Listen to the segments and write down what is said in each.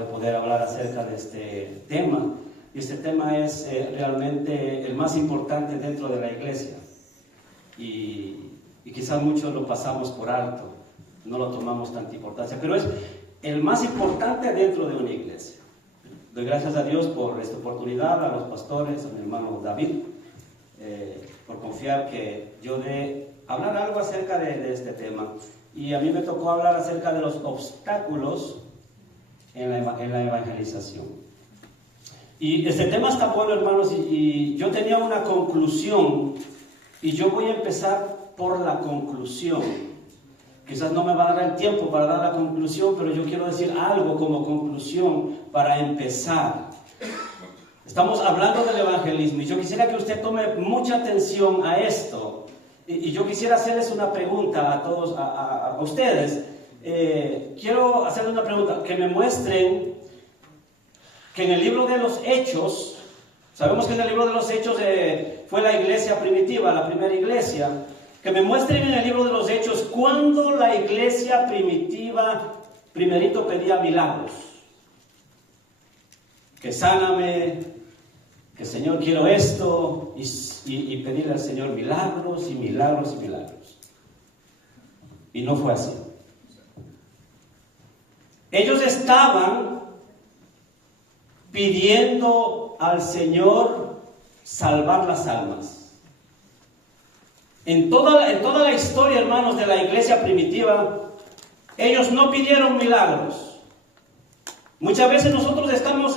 de poder hablar acerca de este tema. Y este tema es realmente el más importante dentro de la iglesia. Y quizás muchos lo pasamos por alto, no lo tomamos tanta importancia, pero es el más importante dentro de una iglesia. Doy gracias a Dios por esta oportunidad, a los pastores, a mi hermano David, por confiar que yo de hablar algo acerca de este tema. Y a mí me tocó hablar acerca de los obstáculos en la evangelización. Y este tema está bueno, hermanos, y yo tenía una conclusión, y yo voy a empezar por la conclusión. Quizás no me va a dar el tiempo para dar la conclusión, pero yo quiero decir algo como conclusión para empezar. Estamos hablando del evangelismo, y yo quisiera que usted tome mucha atención a esto. Y yo quisiera hacerles una pregunta a todos, a ustedes. Quiero hacerles una pregunta, que me muestren que en el libro de los Hechos, sabemos que en el libro de los Hechos fue la iglesia primitiva, la primera iglesia, que me muestren en el libro de los Hechos cuando la iglesia primitiva primerito pedía milagros. Que sáname, que Señor quiero esto, y pedirle al Señor milagros y milagros y milagros. Y no fue así. Ellos estaban pidiendo al Señor salvar las almas. En toda la historia, hermanos, de la iglesia primitiva, ellos no pidieron milagros. Muchas veces nosotros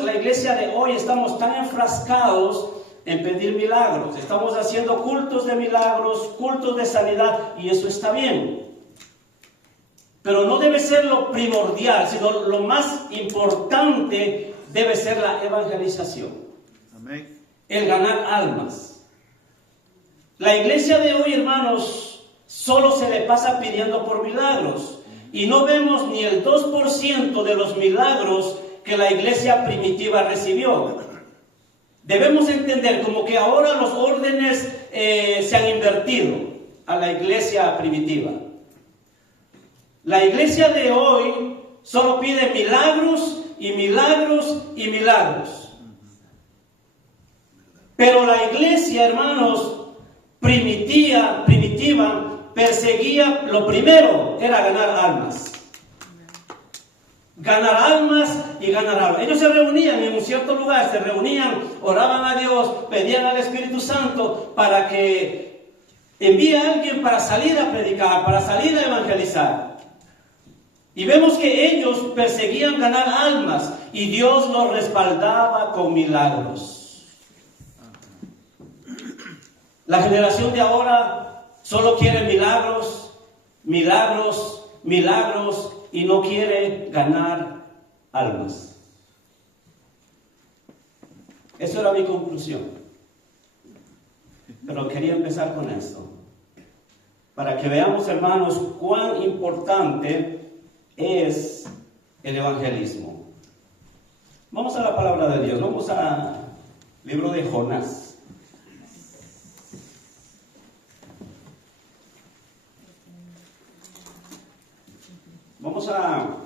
la iglesia de hoy, estamos tan enfrascados en pedir milagros. Estamos haciendo cultos de milagros, cultos de sanidad, y eso está bien. Pero no debe ser lo primordial, sino lo más importante debe ser la evangelización. Amén. El ganar almas. La iglesia de hoy, hermanos, solo se le pasa pidiendo por milagros. Y no vemos ni el 2% de los milagros que la iglesia primitiva recibió. Debemos entender como que ahora los órdenes se han invertido a la iglesia primitiva. La iglesia de hoy solo pide milagros y milagros y milagros. Pero la iglesia, hermanos, primitiva perseguía, lo primero era ganar almas. Ganar almas y ganar almas. Ellos se reunían en un cierto lugar, oraban a Dios, pedían al Espíritu Santo para que envíe a alguien para salir a predicar, para salir a evangelizar. Y vemos que ellos perseguían ganar almas y Dios los respaldaba con milagros. La generación de ahora solo quiere milagros, milagros, milagros y no quiere ganar almas. Eso era mi conclusión. Pero quería empezar con esto. Para que veamos, hermanos, cuán importante es el evangelismo. Vamos a la palabra de Dios. Vamos al libro de Jonás. Vamos al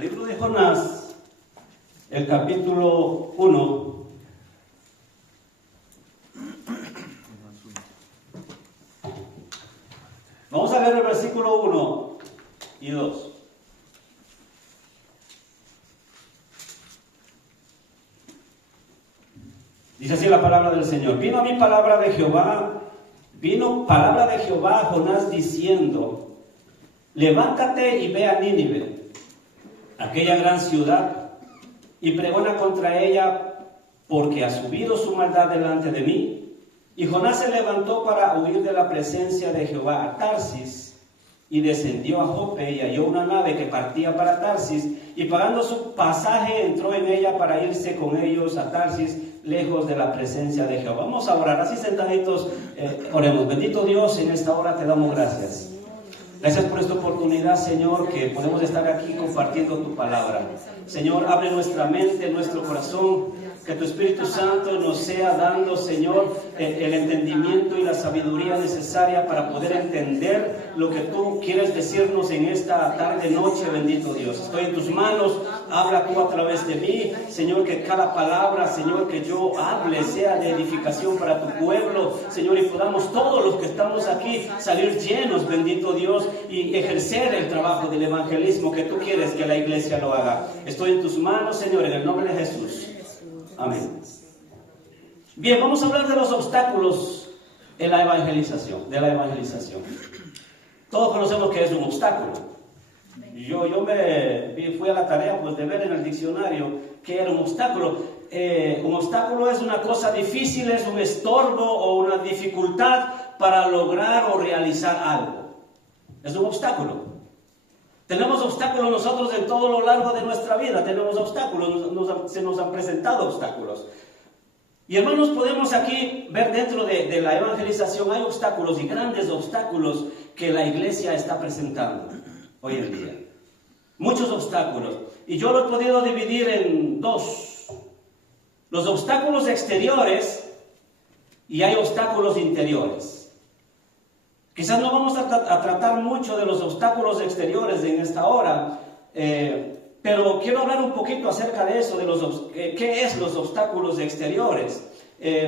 libro de Jonás, el capítulo 1. Vamos a leer el versículo 1 y 2. Dice así la palabra del Señor. Vino palabra de Jehová a Jonás diciendo: levántate y ve a Nínive, aquella gran ciudad, y pregona contra ella, porque ha subido su maldad delante de mí. Y Jonás se levantó para huir de la presencia de Jehová a Tarsis, y descendió a Jope y halló una nave que partía para Tarsis, y pagando su pasaje entró en ella para irse con ellos a Tarsis, lejos de la presencia de Jehová. Vamos a orar, así sentaditos, oremos. Bendito Dios, en esta hora te damos gracias. Gracias por esta oportunidad, Señor, que podemos estar aquí compartiendo tu palabra. Señor, abre nuestra mente, nuestro corazón, que tu Espíritu Santo nos sea dando, Señor, el entendimiento y la sabiduría necesaria para poder entender lo que tú quieres decirnos en esta tarde, noche, bendito Dios. Estoy en tus manos, habla tú a través de mí, Señor, que cada palabra, Señor, que yo hable sea de edificación para tu pueblo, Señor, y podamos todos los que estamos aquí salir llenos, bendito Dios, y ejercer el trabajo del evangelismo que tú quieres que la iglesia lo haga. Estoy en tus manos, Señor, en el nombre de Jesús. Amén. Bien, vamos a hablar de los obstáculos en la evangelización, Todos conocemos que es un obstáculo. Yo fui a la tarea pues, de ver en el diccionario qué era un obstáculo. Un obstáculo es una cosa difícil, es un estorbo o una dificultad para lograr o realizar algo. Es un obstáculo. Tenemos obstáculos nosotros en todo lo largo de nuestra vida. Tenemos obstáculos, se nos han presentado obstáculos. Y hermanos, podemos aquí ver dentro de la evangelización, hay obstáculos y grandes obstáculos que la iglesia está presentando hoy en día. Muchos obstáculos. Y yo lo he podido dividir en dos. Los obstáculos exteriores y hay obstáculos interiores. Quizás no vamos a tratar mucho de los obstáculos exteriores en esta hora, pero quiero hablar un poquito acerca de eso, de qué es los obstáculos exteriores.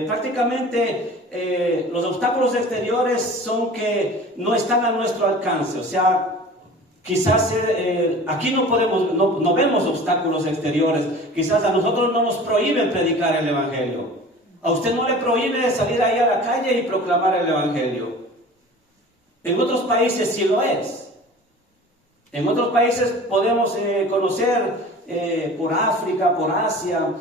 Prácticamente los obstáculos exteriores son que no están a nuestro alcance, o sea, quizás aquí no vemos obstáculos exteriores, quizás a nosotros no nos prohíben predicar el Evangelio, a usted no le prohíbe salir ahí a la calle y proclamar el Evangelio. En otros países sí lo es. En otros países podemos conocer por África, por Asia,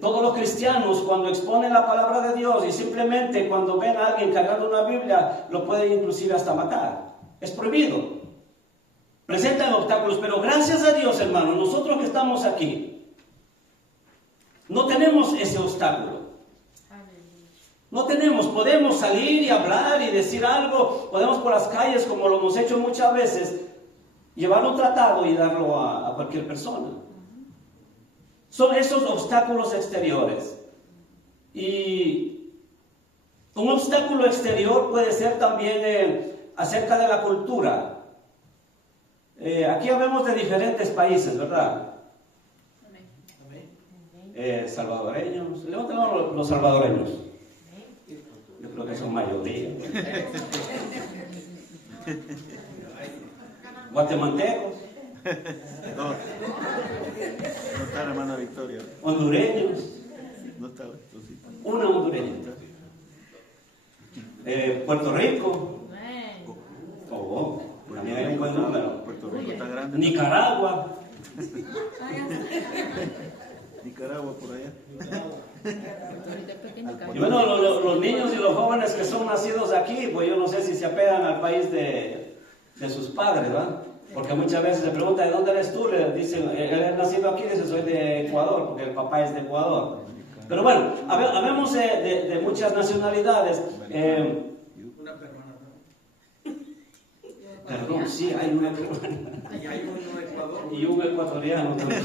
todos los cristianos cuando exponen la palabra de Dios y simplemente cuando ven a alguien cargando una Biblia, lo pueden inclusive hasta matar. Es prohibido. Presentan obstáculos, pero gracias a Dios, hermano, nosotros que estamos aquí, no tenemos ese obstáculo. No podemos salir y hablar y decir algo, podemos por las calles, como lo hemos hecho muchas veces, llevar un tratado y darlo a cualquier persona. Son esos obstáculos exteriores. Y un obstáculo exterior puede ser también acerca de la cultura. Aquí hablamos de diferentes países, ¿verdad? Salvadoreños. Levanten los salvadoreños. Yo creo que son mayoría. Guatemaltecos. No está la hermana Victoria. Hondureños. No está. Una hondureña. Puerto Rico. Oh, también hay un buen número. Puerto Rico está grande. Nicaragua. Nicaragua por allá. Y bueno, los niños y los jóvenes que son nacidos aquí, pues yo no sé si se apegan al país de sus padres, ¿verdad? Porque muchas veces se pregunta, ¿de dónde eres tú? Le dicen, él es nacido aquí, dice, soy de Ecuador, porque el papá es de Ecuador. Pero bueno, habemos de muchas nacionalidades. Una peruana. Perdón, sí, hay una peruana. Y hay uno de Ecuador. Y un ecuatoriano también.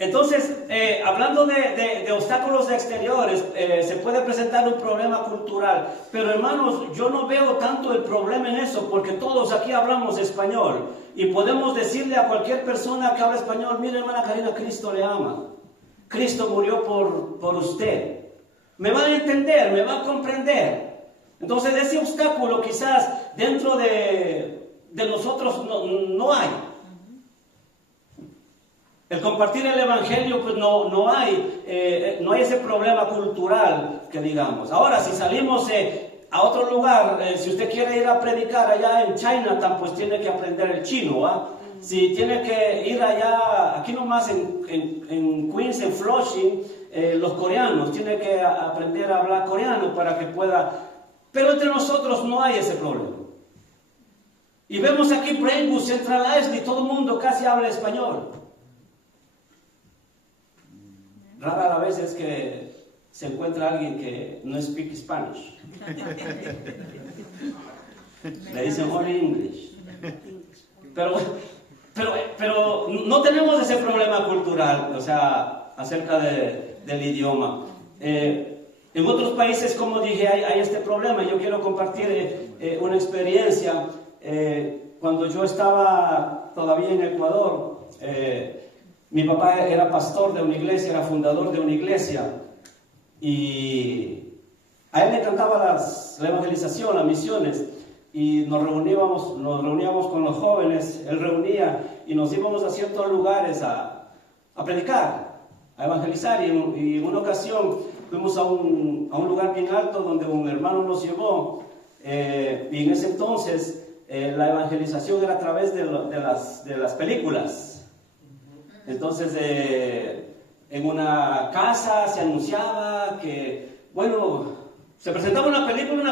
Entonces, hablando de obstáculos exteriores, se puede presentar un problema cultural. Pero hermanos, yo no veo tanto el problema en eso, porque todos aquí hablamos español. Y podemos decirle a cualquier persona que habla español, mire hermana Karina, Cristo le ama. Cristo murió por usted. Me va a entender, me va a comprender. Entonces, ese obstáculo quizás dentro de nosotros no hay. El compartir el Evangelio, pues no hay ese problema cultural que digamos. Ahora, si salimos a otro lugar, si usted quiere ir a predicar allá en Chinatown, pues tiene que aprender el chino, ¿va? Si tiene que ir allá, aquí nomás en Queens, en Flushing, los coreanos, tiene que aprender a hablar coreano para que pueda. Pero entre nosotros no hay ese problema. Y vemos aquí Brainwood, Central Isley, todo el mundo casi habla español. Rara la vez es que se encuentra alguien que no speak Spanish. Le dicen only English. Pero no tenemos ese problema cultural. cultural, o sea, acerca del idioma. En otros países, como dije, hay este problema. Yo quiero compartir una experiencia. Cuando yo estaba todavía en Ecuador, mi papá era pastor de una iglesia, era fundador de una iglesia, y a él le encantaba la evangelización, las misiones, y nos reuníamos con los jóvenes. Él reunía y nos íbamos a ciertos lugares a predicar, a evangelizar, y en una ocasión fuimos a un lugar bien alto donde un hermano nos llevó, y en ese entonces la evangelización era a través de las películas. Entonces en una casa se anunciaba que, bueno, se presentaba una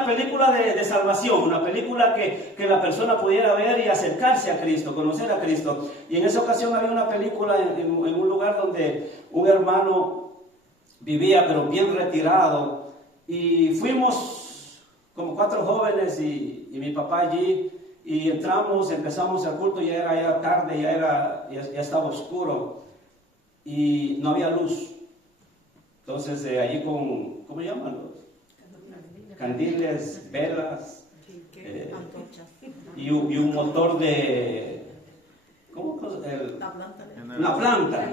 película de salvación, una película que la persona pudiera ver y acercarse a Cristo, conocer a Cristo. Y en esa ocasión había una película en un lugar donde un hermano vivía, pero bien retirado. Y fuimos como 4 jóvenes y mi papá allí, y entramos, empezamos el culto, ya era tarde, ya estaba oscuro y no había luz. Entonces allí con, ¿cómo llaman? Candiles, velas, y un motor de, ¿cómo? Una planta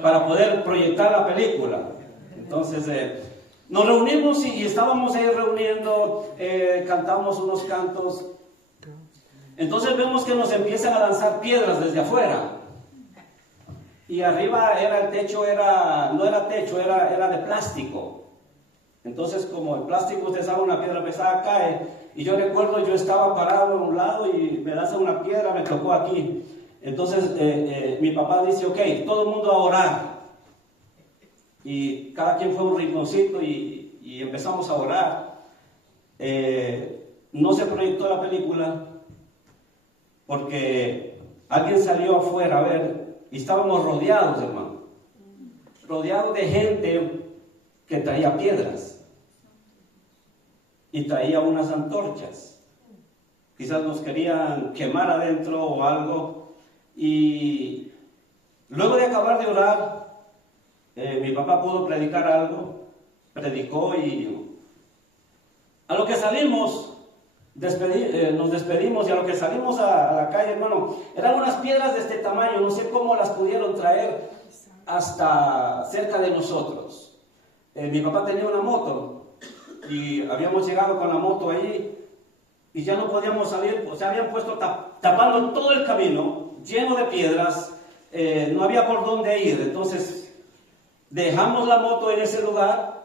para poder proyectar la película. Entonces nos reunimos y estábamos ahí reuniendo, cantamos unos cantos. Entonces vemos que nos empiezan a lanzar piedras desde afuera, y arriba el techo no era techo, era de plástico. Entonces, como el plástico, usted sabe, una piedra pesada cae, y yo recuerdo, yo estaba parado a un lado y me lanzan una piedra, me tocó aquí. Entonces mi papá dice, ok, todo el mundo a orar, y cada quien fue a un rinconcito y empezamos a orar. No se proyectó la película porque alguien salió afuera a ver, y estábamos rodeados, hermano, rodeados de gente que traía piedras y traía unas antorchas. Quizás nos querían quemar adentro o algo. Y luego de acabar de orar, mi papá pudo predicar algo, predicó, y a lo que salimos, nos despedimos, y a lo que salimos a la calle, hermano, eran unas piedras de este tamaño, no sé cómo las pudieron traer hasta cerca de nosotros. Mi papá tenía una moto, y habíamos llegado con la moto ahí, y ya no podíamos salir, o sea, habían puesto tapando todo el camino, lleno de piedras, no había por dónde ir. Entonces dejamos la moto en ese lugar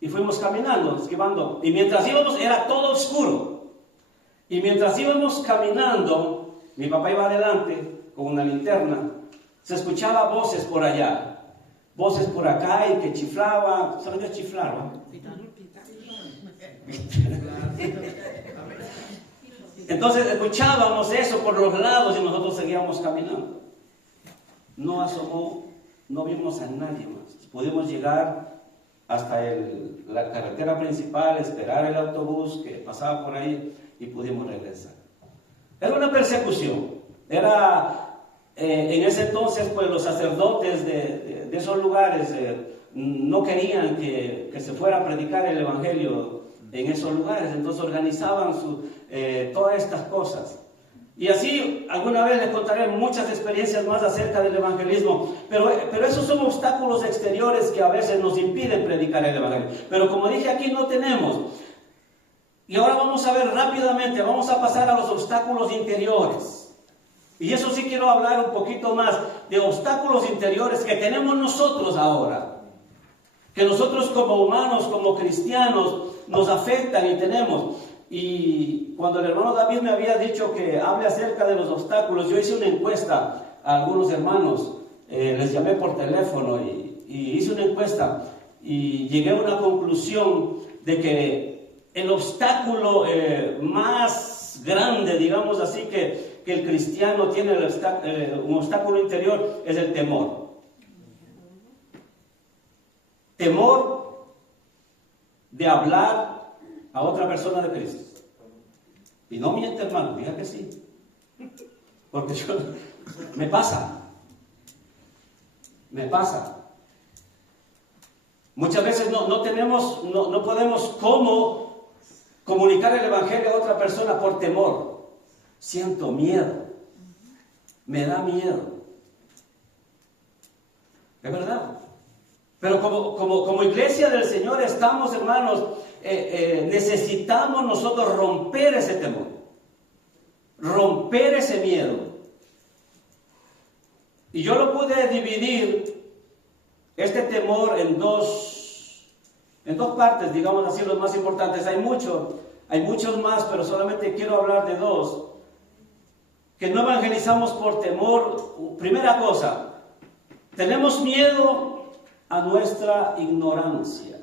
y fuimos caminando, esquivando, y mientras íbamos era todo oscuro, y mientras íbamos caminando, mi papá iba adelante con una linterna, se escuchaba voces por allá, voces por acá, y que chiflaba. ¿Saben qué chiflar, no? Entonces escuchábamos eso por los lados y nosotros seguíamos caminando. No asomó, no vimos a nadie más. Pudimos llegar hasta la carretera principal, esperar el autobús que pasaba por ahí, y pudimos regresar. Era una persecución. En ese entonces, pues los sacerdotes de esos lugares no querían que se fuera a predicar el evangelio en esos lugares. Entonces organizaban todas estas cosas. Y así, alguna vez les contaré muchas experiencias más acerca del evangelismo, pero esos son obstáculos exteriores que a veces nos impiden predicar el evangelio. Pero como dije, aquí no tenemos. Y ahora vamos a ver rápidamente, vamos a pasar a los obstáculos interiores. Y eso sí quiero hablar un poquito más de obstáculos interiores que tenemos nosotros ahora, que nosotros como humanos, como cristianos, nos afectan y tenemos. Y cuando el hermano David me había dicho que hable acerca de los obstáculos, yo hice una encuesta a algunos hermanos, les llamé por teléfono y hice una encuesta, y llegué a una conclusión de que el obstáculo más grande, digamos así, que el cristiano tiene, un obstáculo interior, es el temor. Temor de hablar a otra persona de Cristo. Y no miente, hermano, diga que sí. Porque me pasa. Me pasa. Muchas veces no podemos cómo comunicar el Evangelio a otra persona por temor. Siento miedo. Me da miedo. Es verdad. Pero como iglesia del Señor estamos, hermanos, necesitamos nosotros romper ese temor. Romper ese miedo. Y yo lo pude dividir este temor en dos partes, digamos así, los más importantes. Hay muchos más, pero solamente quiero hablar de dos. Que no evangelizamos por temor. Primera cosa, tenemos miedo a nuestra ignorancia.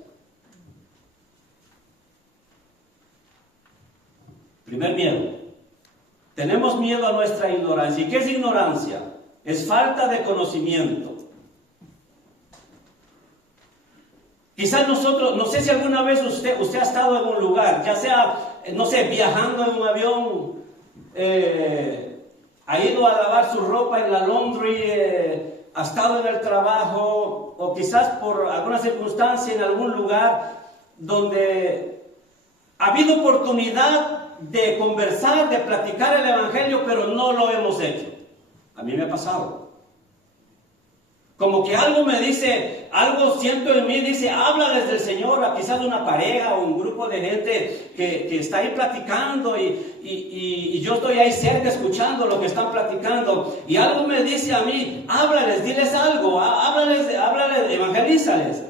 Primer miedo. Tenemos miedo a nuestra ignorancia. ¿Y qué es ignorancia? Es falta de conocimiento. Quizás nosotros, no sé si alguna vez usted ha estado en un lugar, ya sea, no sé, viajando en un avión, ha ido a lavar su ropa en la laundry, ha estado en el trabajo, o quizás por alguna circunstancia en algún lugar donde ha habido oportunidad de conversar, de platicar el Evangelio, pero no lo hemos hecho. A mí me ha pasado. Como que algo me dice, algo siento en mí, dice, habla desde el Señor a quizás una pareja o un grupo de gente que está ahí platicando y yo estoy ahí cerca escuchando lo que están platicando. Y algo me dice a mí, háblales, diles algo, háblales, evangelízales.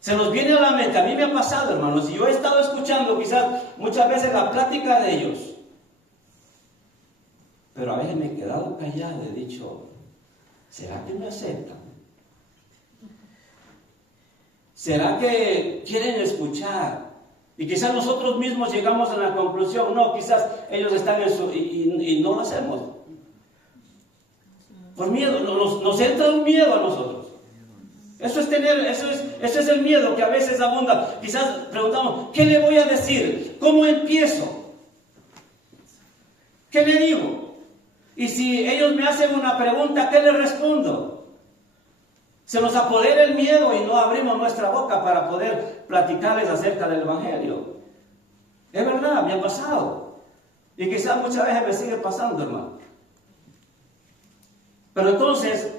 Se nos viene a la mente, a mí me ha pasado, hermanos, y yo he estado escuchando quizás muchas veces la plática de ellos. Pero a veces me he quedado callado y he dicho, ¿será que me aceptan? ¿Será que quieren escuchar? Y quizás nosotros mismos llegamos a la conclusión, no, quizás ellos están en su... y no lo hacemos. Por miedo, nos entra un miedo a nosotros. Eso es el miedo que a veces abunda. Quizás preguntamos, ¿qué le voy a decir? ¿Cómo empiezo? ¿Qué le digo? Y si ellos me hacen una pregunta, ¿qué les respondo? Se nos apodera el miedo y no abrimos nuestra boca para poder platicarles acerca del Evangelio. Es verdad, me ha pasado. Y quizás muchas veces me sigue pasando, hermano. Pero entonces,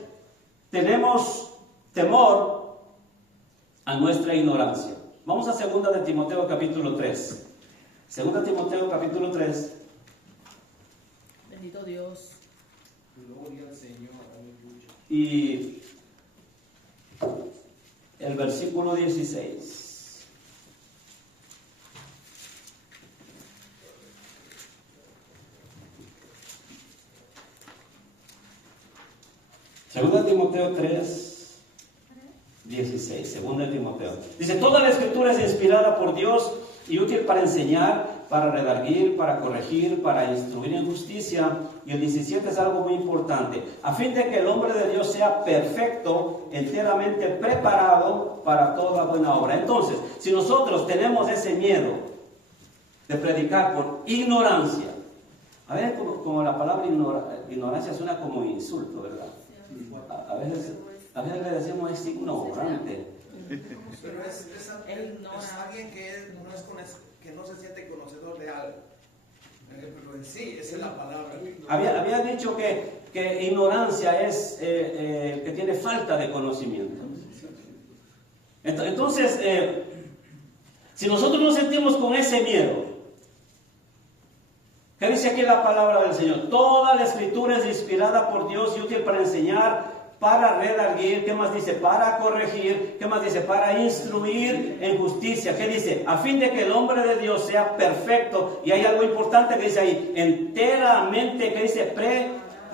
tenemos temor a nuestra ignorancia. Vamos a 2 de Timoteo capítulo 3. 2 de Timoteo capítulo 3. Bendito Dios. Gloria al Señor, aleluya. Y el versículo 16. Segunda de Timoteo 3, 16. Segunda de Timoteo. Dice, toda la escritura es inspirada por Dios y útil para enseñar, para redarguir, para corregir, para instruir en justicia. Y el 17 es algo muy importante. A fin de que el hombre de Dios sea perfecto, enteramente preparado para toda buena obra. Entonces, si nosotros tenemos ese miedo de predicar por ignorancia, a ver, como la palabra ignorancia suena como insulto, ¿verdad? A veces le decimos es ignorante. Pero es alguien que no se siente conocedor de algo. Pero en sí, esa es la palabra. Había dicho que ignorancia es que tiene falta de conocimiento. Entonces, si nosotros nos sentimos con ese miedo, ¿qué dice aquí la palabra del Señor? Toda la escritura es inspirada por Dios y útil para enseñar, para redarguir, ¿qué más dice? Para corregir, ¿qué más dice? Para instruir en justicia. ¿Qué dice? A fin de que el hombre de Dios sea perfecto. Y hay algo importante que dice ahí, enteramente, que dice,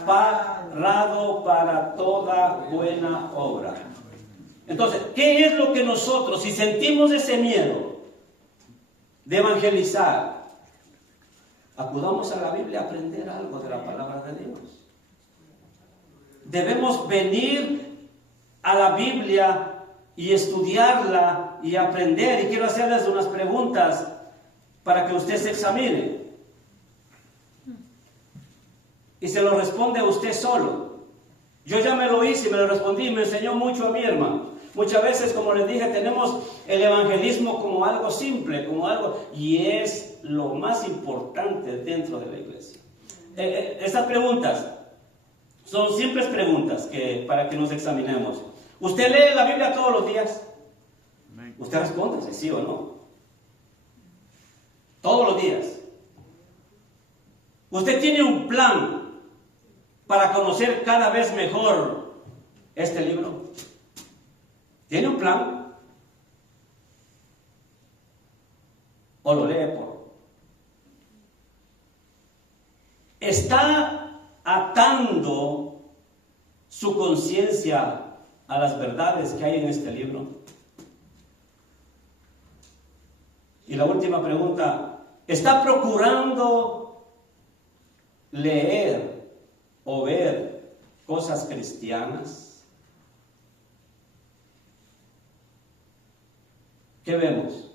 preparado para toda buena obra. Entonces, ¿qué es lo que nosotros, si sentimos ese miedo de evangelizar, acudamos a la Biblia a aprender algo de la palabra de Dios? Debemos venir a la Biblia y estudiarla y aprender. Y quiero hacerles unas preguntas para que usted se examine. Y se lo responde a usted solo. Yo ya me lo hice y me lo respondí, me enseñó mucho a mí, hermano. Muchas veces, como les dije, tenemos el evangelismo como algo simple, como algo, y es lo más importante dentro de la iglesia. Estas preguntas son simples preguntas para que nos examinemos. ¿Usted lee la Biblia todos los días? Usted responde si sí o no. Todos los días. Usted tiene un plan para conocer cada vez mejor este libro. ¿Tiene un plan? ¿O lo lee por? ¿Está atando su conciencia a las verdades que hay en este libro? Y la última pregunta, ¿está procurando leer o ver cosas cristianas? ¿Qué vemos?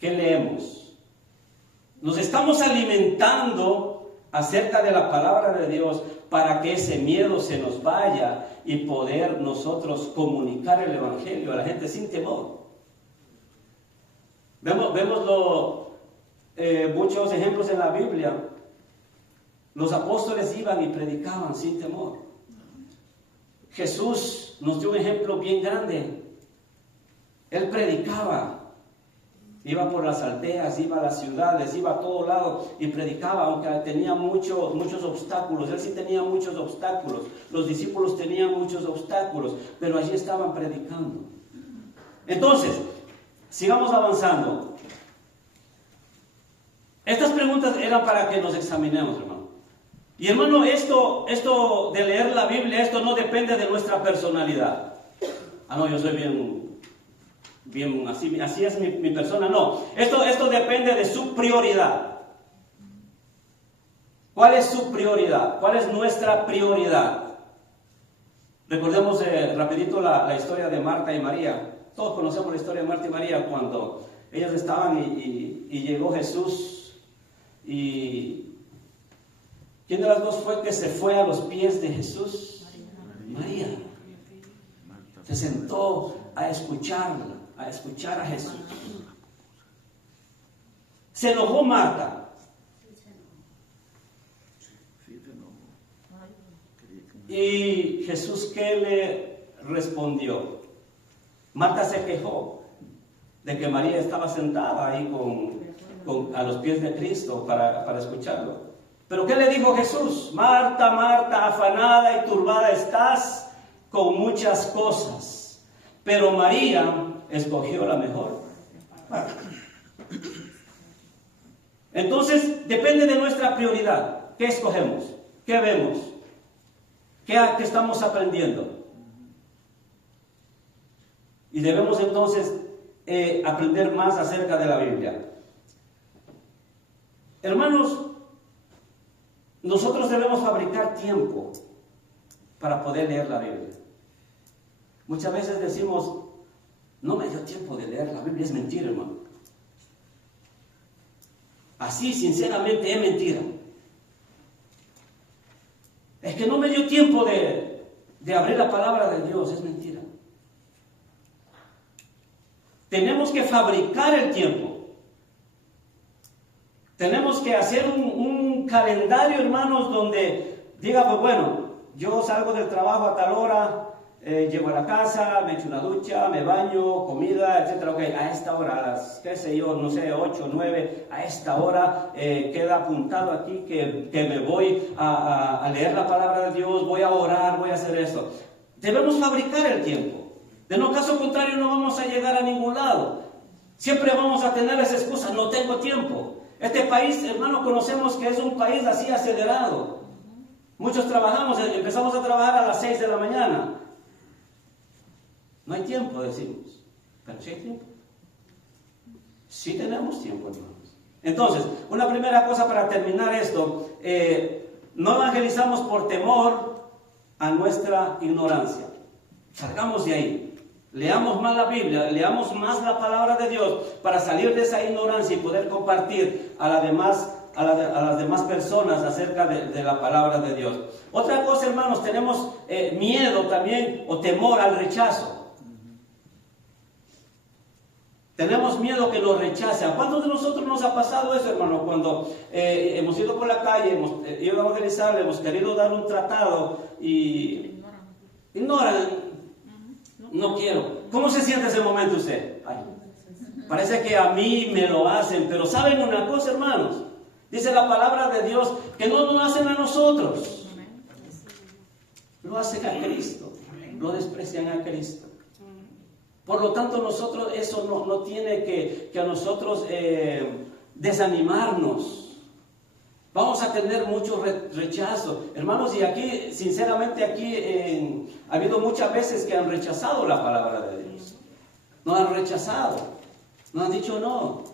¿Qué leemos? Nos estamos alimentando acerca de la palabra de Dios para que ese miedo se nos vaya y poder nosotros comunicar el evangelio a la gente sin temor. Vemos muchos ejemplos en la Biblia. Los apóstoles iban y predicaban sin temor. Jesús nos dio un ejemplo bien grande. Él predicaba. Iba por las aldeas, iba a las ciudades, iba a todo lado y predicaba, aunque tenía muchos obstáculos. Él sí tenía muchos obstáculos. Los discípulos tenían muchos obstáculos, pero allí estaban predicando. Entonces, sigamos avanzando. Estas preguntas eran para que nos examinemos, hermano. Y hermano, esto de leer la Biblia, esto no depende de nuestra personalidad. No, yo soy bien así es mi persona. No, esto depende de su prioridad. ¿Cuál es su prioridad? ¿Cuál es nuestra prioridad? Recordemos rapidito la historia de Marta y María. Todos conocemos la historia de Marta y María cuando ellas estaban y llegó Jesús. ¿Y quién de las dos fue que se fue a los pies de Jesús? María. Se sentó a escuchar a Jesús. Se enojó Marta. Y Jesús, ¿qué le respondió? Marta se quejó de que María estaba sentada ahí a los pies de Cristo para escucharlo. Pero ¿qué le dijo Jesús? Marta, Marta, afanada y turbada estás con muchas cosas, pero María escogió la mejor. Entonces, depende de nuestra prioridad. ¿Qué escogemos? ¿Qué vemos? ¿Qué estamos aprendiendo? Y debemos entonces aprender más acerca de la Biblia. Hermanos, nosotros debemos fabricar tiempo para poder leer la Biblia. Muchas veces decimos, no me dio tiempo de leer la Biblia. Es mentira, hermano. Así, sinceramente, es mentira. Es que no me dio tiempo de abrir la palabra de Dios. Es mentira. Tenemos que fabricar el tiempo. Tenemos que hacer un calendario, hermanos, donde diga, pues bueno, yo salgo del trabajo a tal hora, llego a la casa, me echo una ducha, me baño, comida, etcétera. Ok, a esta hora, a las, qué sé yo, no sé, 8, 9, a esta hora queda apuntado aquí que me voy a leer la palabra de Dios, voy a orar, voy a hacer esto. Debemos fabricar el tiempo. De no caso contrario, no vamos a llegar a ningún lado. Siempre vamos a tener esa excusa, no tengo tiempo. Este país, hermano, conocemos que es un país así acelerado. Muchos empezamos a trabajar a las 6 de la mañana. No hay tiempo, decimos. Pero sí hay tiempo. Sí tenemos tiempo, hermanos. Entonces, una primera cosa para terminar esto, no evangelizamos por temor a nuestra ignorancia. Salgamos de ahí. Leamos más la Biblia, leamos más la palabra de Dios para salir de esa ignorancia y poder compartir a a las demás personas acerca de la palabra de Dios. Otra cosa, hermanos, tenemos miedo también o temor al rechazo. Tenemos miedo que nos rechacen. ¿A cuántos de nosotros nos ha pasado eso, hermano? Cuando hemos ido por la calle, hemos ido a evangelizar, hemos querido dar un tratado y ignoran. No quiero. ¿Cómo se siente ese momento usted? Ay, parece que a mí me lo hacen, pero ¿saben una cosa, hermanos? Dice la palabra de Dios que no lo hacen a nosotros. Lo hacen a Cristo. Lo desprecian a Cristo. Por lo tanto, nosotros, eso no tiene que a nosotros desanimarnos. Vamos a tener mucho rechazo. Hermanos, y aquí, sinceramente, ha habido muchas veces que han rechazado la palabra de Dios. No han rechazado. No han dicho no.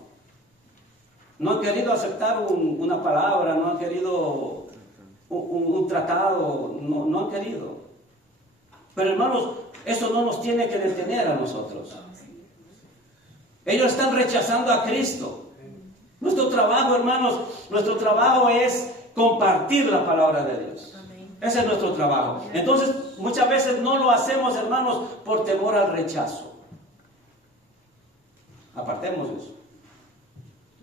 No han querido aceptar una palabra, no han querido un tratado, no han querido. Pero hermanos, eso no nos tiene que detener a nosotros. Ellos están rechazando a Cristo. Nuestro trabajo, hermanos, nuestro trabajo es compartir la palabra de Dios. Ese es nuestro trabajo. Entonces, muchas veces no lo hacemos, hermanos, por temor al rechazo. Apartemos eso.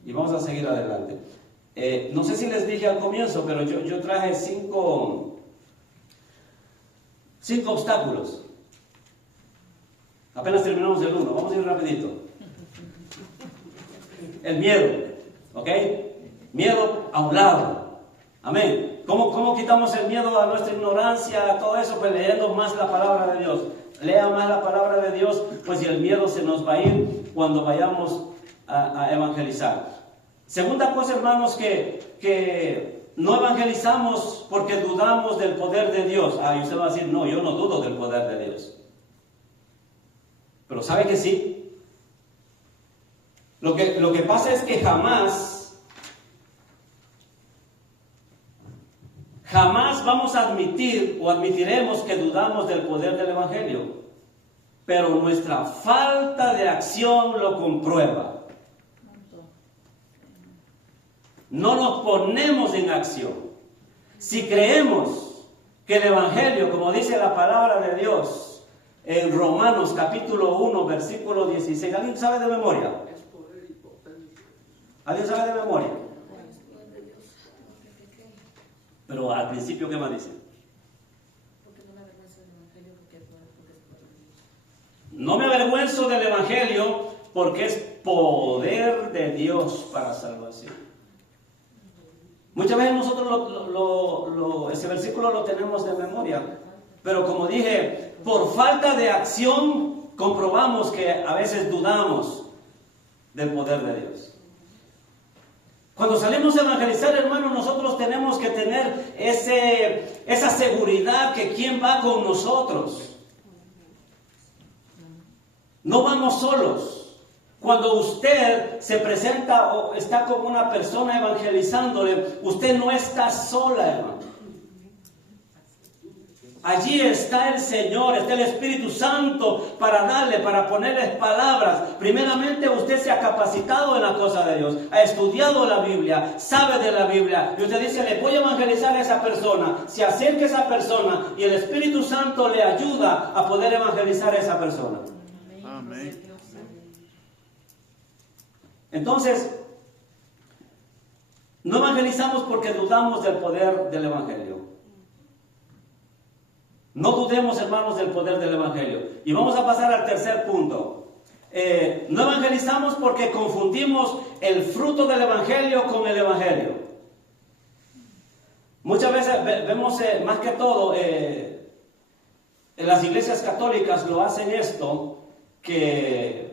Y vamos a seguir adelante. No sé si les dije al comienzo, pero yo traje cinco obstáculos. Apenas terminamos el 1, vamos a ir rapidito. El miedo, ¿ok? Miedo a un lado. Amén. ¿Cómo quitamos el miedo a nuestra ignorancia, a todo eso? Pues leyendo más la palabra de Dios. Lea más la palabra de Dios, pues y el miedo se nos va a ir cuando vayamos a evangelizar. Segunda cosa, hermanos, que no evangelizamos porque dudamos del poder de Dios. Y usted va a decir, no, yo no dudo del poder de Dios. Pero ¿sabe que sí? Lo que pasa es que jamás vamos a admitir o admitiremos que dudamos del poder del Evangelio. Pero nuestra falta de acción lo comprueba. No nos ponemos en acción. Si creemos que el Evangelio, como dice la palabra de Dios en Romanos capítulo 1, versículo 16, ¿alguien sabe de memoria? ¿Alguien sabe de memoria? Pero al principio, ¿qué más dice? No me avergüenzo del Evangelio porque es poder de Dios para salvación. Muchas veces nosotros ese versículo lo tenemos de memoria, pero como dije, por falta de acción comprobamos que a veces dudamos del poder de Dios. Cuando salimos a evangelizar, hermanos, nosotros tenemos que tener esa seguridad que ¿quién va con nosotros? No vamos solos. Cuando usted se presenta o está con una persona evangelizándole, usted no está sola, hermano. Allí está el Señor, está el Espíritu Santo para ponerles palabras. Primeramente usted se ha capacitado en la cosa de Dios, ha estudiado la Biblia, sabe de la Biblia. Y usted dice, le voy a evangelizar a esa persona. Se acerca a esa persona y el Espíritu Santo le ayuda a poder evangelizar a esa persona. Amén. Entonces, no evangelizamos porque dudamos del poder del Evangelio. No dudemos, hermanos, del poder del Evangelio. Y vamos a pasar al tercer punto. No evangelizamos porque confundimos el fruto del Evangelio con el Evangelio. Muchas veces vemos, más que todo, en las iglesias católicas lo hacen esto, que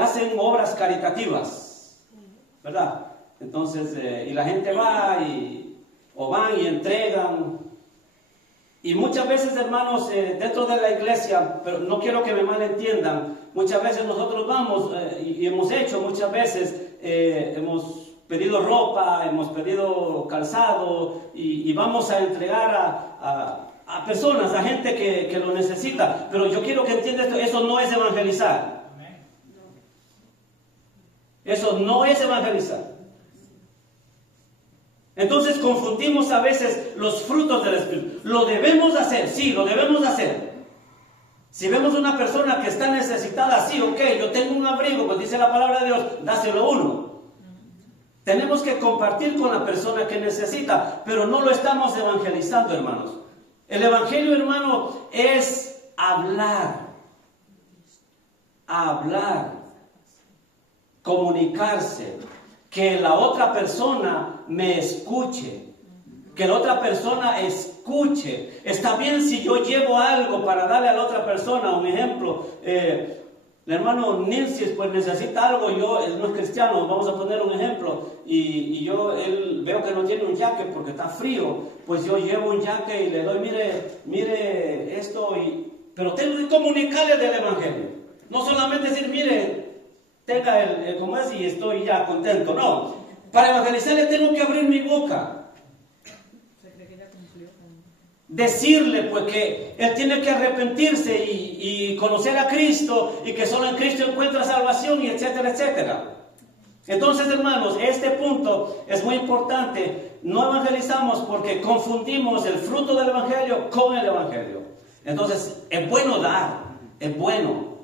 hacen obras caritativas, ¿verdad? Entonces, y la gente van y entregan. Y muchas veces, hermanos, dentro de la iglesia, pero no quiero que me malentiendan, muchas veces nosotros vamos y hemos hecho muchas veces, hemos pedido ropa, hemos pedido calzado y vamos a entregar a personas, a gente que lo necesita. Pero yo quiero que entiendan esto, eso no es evangelizar. Eso no es evangelizar. Entonces confundimos a veces los frutos del Espíritu. Lo debemos hacer, sí, lo debemos hacer. Si vemos una persona que está necesitada, sí, ok, yo tengo un abrigo, pues dice la palabra de Dios, dáselo uno. Tenemos que compartir con la persona que necesita, pero no lo estamos evangelizando, hermanos. El evangelio, hermano, es hablar, comunicarse, que la otra persona me escuche, que la otra persona escuche. Está bien si yo llevo algo para darle a la otra persona, un ejemplo, el hermano Nilsis pues necesita algo, él no es cristiano, vamos a poner un ejemplo, él veo que no tiene un jaque porque está frío, pues yo llevo un jaque y le doy, mire esto, pero tengo que comunicarle del evangelio, no solamente decir, mire, tenga el como es y estoy ya contento, no, para evangelizarle tengo que abrir mi boca. Decirle pues que él tiene que arrepentirse y conocer a Cristo y que solo en Cristo encuentra salvación y etcétera, etcétera. Entonces, hermanos, este punto es muy importante. No evangelizamos porque confundimos el fruto del evangelio con el evangelio. Entonces, es bueno dar, es bueno.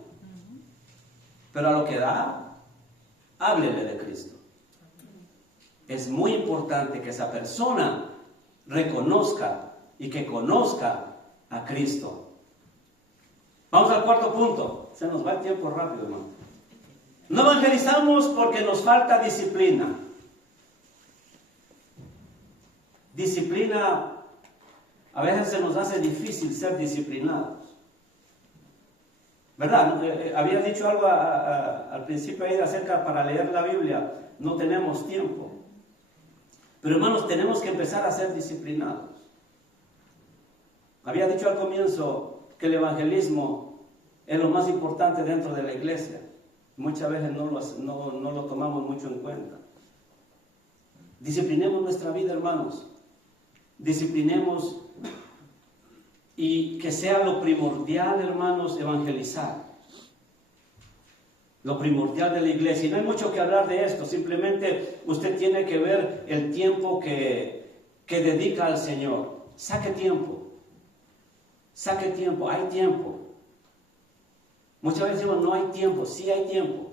Pero a lo que da, háblele de Cristo. Es muy importante que esa persona reconozca y que conozca a Cristo. Vamos al cuarto punto. Se nos va el tiempo rápido, hermano. No evangelizamos porque nos falta disciplina. Disciplina, a veces se nos hace difícil ser disciplinados. ¿Verdad? Había dicho algo al principio ahí acerca para leer la Biblia. No tenemos tiempo. Pero hermanos, tenemos que empezar a ser disciplinados. Había dicho al comienzo que el evangelismo es lo más importante dentro de la iglesia. Muchas veces no lo tomamos mucho en cuenta. Disciplinemos nuestra vida, hermanos. Disciplinemos y que sea lo primordial, hermanos, evangelizar. Lo primordial de la iglesia. Y no hay mucho que hablar de esto. Simplemente usted tiene que ver el tiempo que dedica al Señor. Saque tiempo. Saque tiempo, hay tiempo. Muchas veces decimos, no hay tiempo, sí hay tiempo.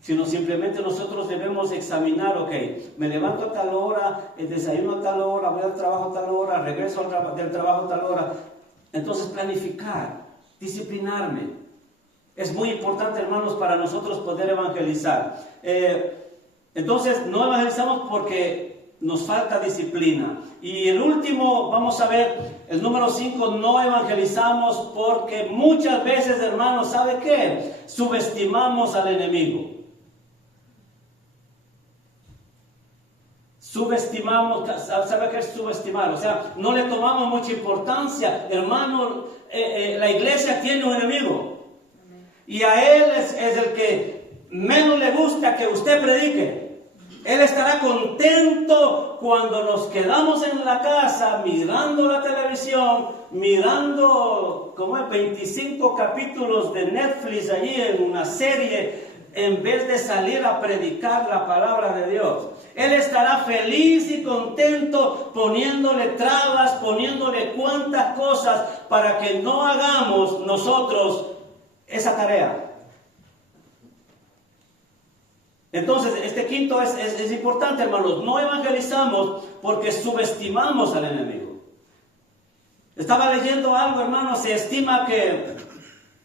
Sino simplemente nosotros debemos examinar, ok, me levanto a tal hora, desayuno a tal hora, voy al trabajo a tal hora, regreso del trabajo a tal hora. Entonces planificar, disciplinarme. Es muy importante, hermanos, para nosotros poder evangelizar. Entonces no evangelizamos porque nos falta disciplina. Y el último, vamos a ver, el número 5, no evangelizamos porque muchas veces, hermanos, ¿sabe qué? Subestimamos al enemigo. Subestimamos, ¿sabe qué es subestimar? O sea, no le tomamos mucha importancia. Hermano, la iglesia tiene un enemigo. Y a él es el que menos le gusta que usted predique. Él estará contento cuando nos quedamos en la casa mirando la televisión, mirando como 25 capítulos de Netflix allí en una serie, en vez de salir a predicar la palabra de Dios. Él estará feliz y contento poniéndole trabas, poniéndole cuantas cosas para que no hagamos nosotros esa tarea. Entonces, este quinto es importante, hermanos. No evangelizamos porque subestimamos al enemigo. Estaba leyendo algo, hermanos. Se estima que,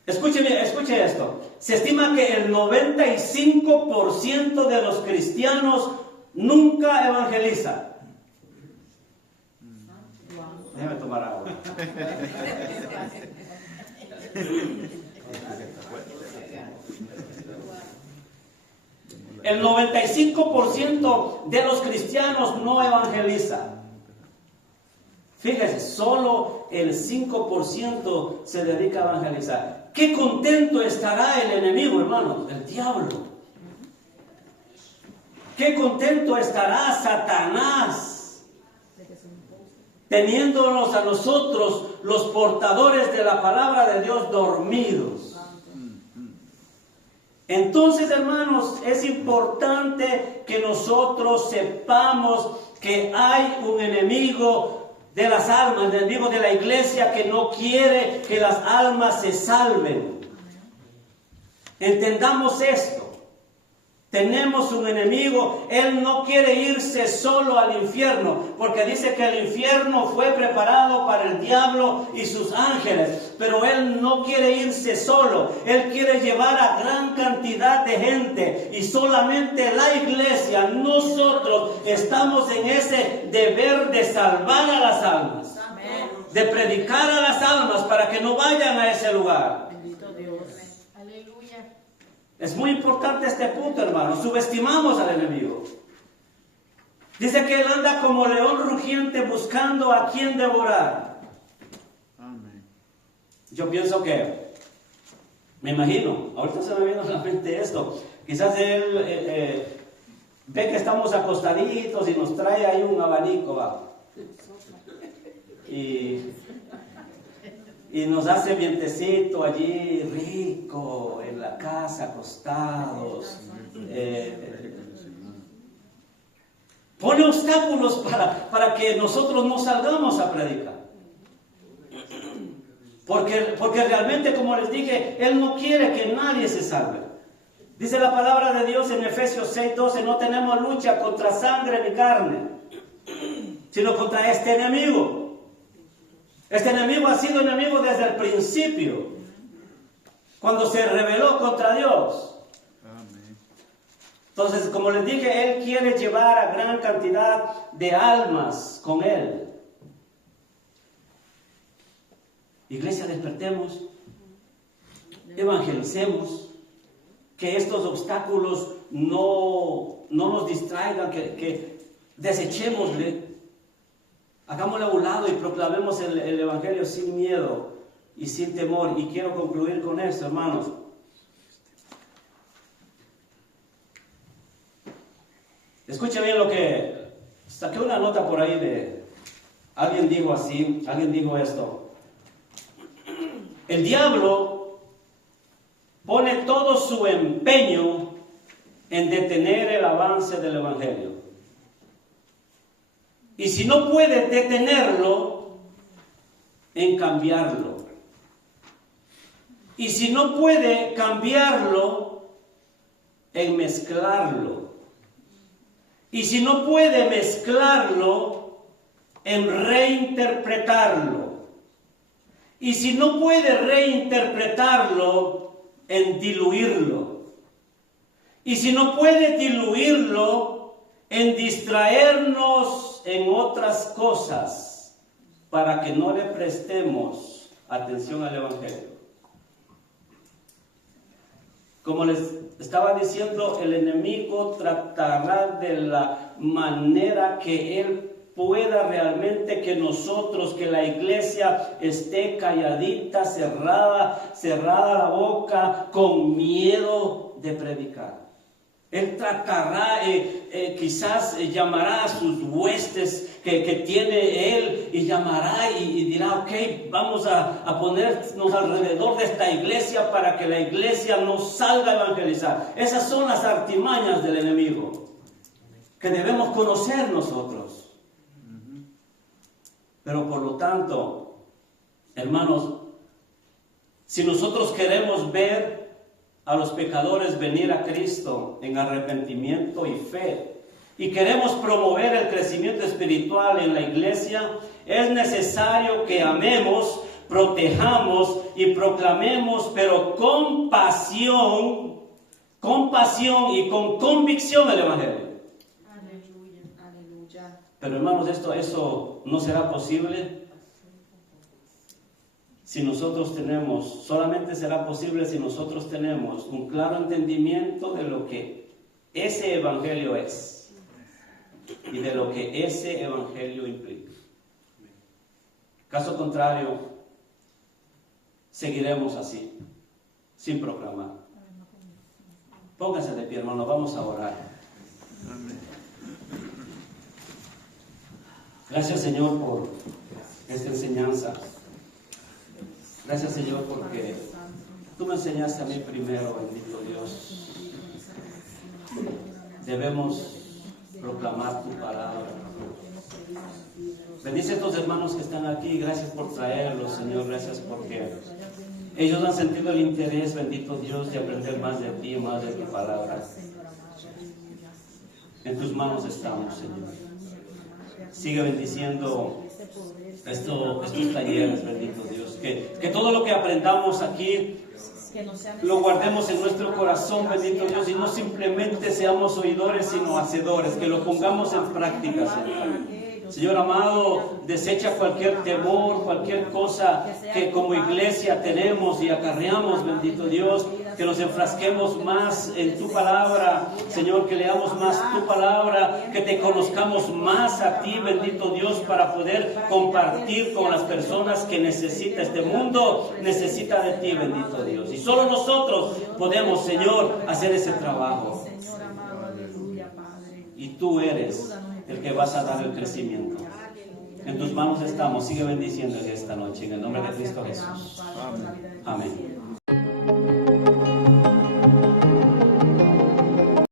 escuche esto. Se estima que el 95% de los cristianos nunca evangelizan. Déjame tomar agua. El 95% de los cristianos no evangelizan. Fíjese, solo el 5% se dedica a evangelizar. ¿Qué contento estará el enemigo, hermanos? El diablo. ¿Qué contento estará Satanás teniéndonos a nosotros, los portadores de la palabra de Dios, dormidos? Entonces, hermanos, es importante que nosotros sepamos que hay un enemigo de las almas, el enemigo de la iglesia, que no quiere que las almas se salven. Entendamos esto. Tenemos un enemigo. Él no quiere irse solo al infierno, porque dice que el infierno fue preparado para el diablo y sus ángeles. Pero él no quiere irse solo. Él quiere llevar a gran cantidad de gente. Y solamente la iglesia, nosotros, estamos en ese deber de salvar a las almas. Amén. De predicar a las almas para que no vayan a ese lugar. Bendito Dios. Es muy importante este punto, hermano. Subestimamos al enemigo. Dice que él anda como león rugiente buscando a quien devorar. Amén. Yo pienso que, me imagino, ahorita se me viene a la mente esto. Quizás él ve que estamos acostaditos y nos trae ahí un abanico, ¿va? Y nos hace vientecito allí rico en la casa, acostados. Pone obstáculos para que nosotros no salgamos a predicar. Porque realmente, como les dije, Él no quiere que nadie se salve. Dice la palabra de Dios en Efesios 6:12, no tenemos lucha contra sangre ni carne, sino contra este enemigo. Este enemigo ha sido enemigo desde el principio, cuando se rebeló contra Dios. Amén. Entonces, como les dije, Él quiere llevar a gran cantidad de almas con Él. Iglesia, despertemos, evangelicemos, que estos obstáculos no nos distraigan, que desechémosle. Hagámoslo a un lado y proclamemos el Evangelio sin miedo y sin temor. Y quiero concluir con esto, hermanos. Escuchen bien lo que... Saqué una nota por ahí de... Alguien dijo así, alguien dijo esto. El diablo pone todo su empeño en detener el avance del Evangelio. Y si no puede detenerlo, en cambiarlo. Y si no puede cambiarlo, en mezclarlo. Y si no puede mezclarlo, en reinterpretarlo. Y si no puede reinterpretarlo, en diluirlo. Y si no puede diluirlo, en distraernos en otras cosas para que no le prestemos atención al Evangelio. Como les estaba diciendo, el enemigo tratará de la manera que él pueda realmente que nosotros, que la iglesia esté calladita, cerrada la boca, con miedo de predicar. Él tratará, quizás llamará a sus huestes que tiene él y llamará y dirá, ok, vamos a ponernos alrededor de esta iglesia para que la iglesia no salga a evangelizar. Esas son las artimañas del enemigo que debemos conocer nosotros. Pero por lo tanto, hermanos, si nosotros queremos ver a los pecadores venir a Cristo en arrepentimiento y fe, y queremos promover el crecimiento espiritual en la iglesia, es necesario que amemos, protejamos y proclamemos, pero con pasión y con convicción el Evangelio. Aleluya, aleluya. Pero hermanos, eso no será posible si nosotros solamente será posible si nosotros tenemos un claro entendimiento de lo que ese evangelio es y de lo que ese evangelio implica. Caso contrario, seguiremos así, sin proclamar. Pónganse de pie, hermanos, vamos a orar. Amén. Gracias, Señor, por esta enseñanza. Gracias, Señor, porque Tú me enseñaste a mí primero, bendito Dios. Debemos proclamar tu palabra. Bendice a estos hermanos que están aquí. Gracias por traerlos, Señor. Gracias porque ellos han sentido el interés, bendito Dios, de aprender más de ti, más de tu palabra. En tus manos estamos, Señor. Sigue bendiciendo estos talleres, bendito Dios. Que todo lo que aprendamos aquí lo guardemos en nuestro corazón, bendito Dios, y no simplemente seamos oidores, sino hacedores, que lo pongamos en práctica, Señor. Señor amado, desecha cualquier temor, cualquier cosa que como iglesia tenemos y acarreamos, bendito Dios, que nos enfrasquemos más en tu palabra, Señor, que leamos más tu palabra, que te conozcamos más a ti, bendito Dios, para poder compartir con las personas que necesita este mundo, necesita de ti, bendito Dios. Y solo nosotros podemos, Señor, hacer ese trabajo. Y tú eres el que vas a dar el crecimiento. En tus manos estamos. Sigue bendiciendo esta noche en el nombre de Cristo Jesús. Amén.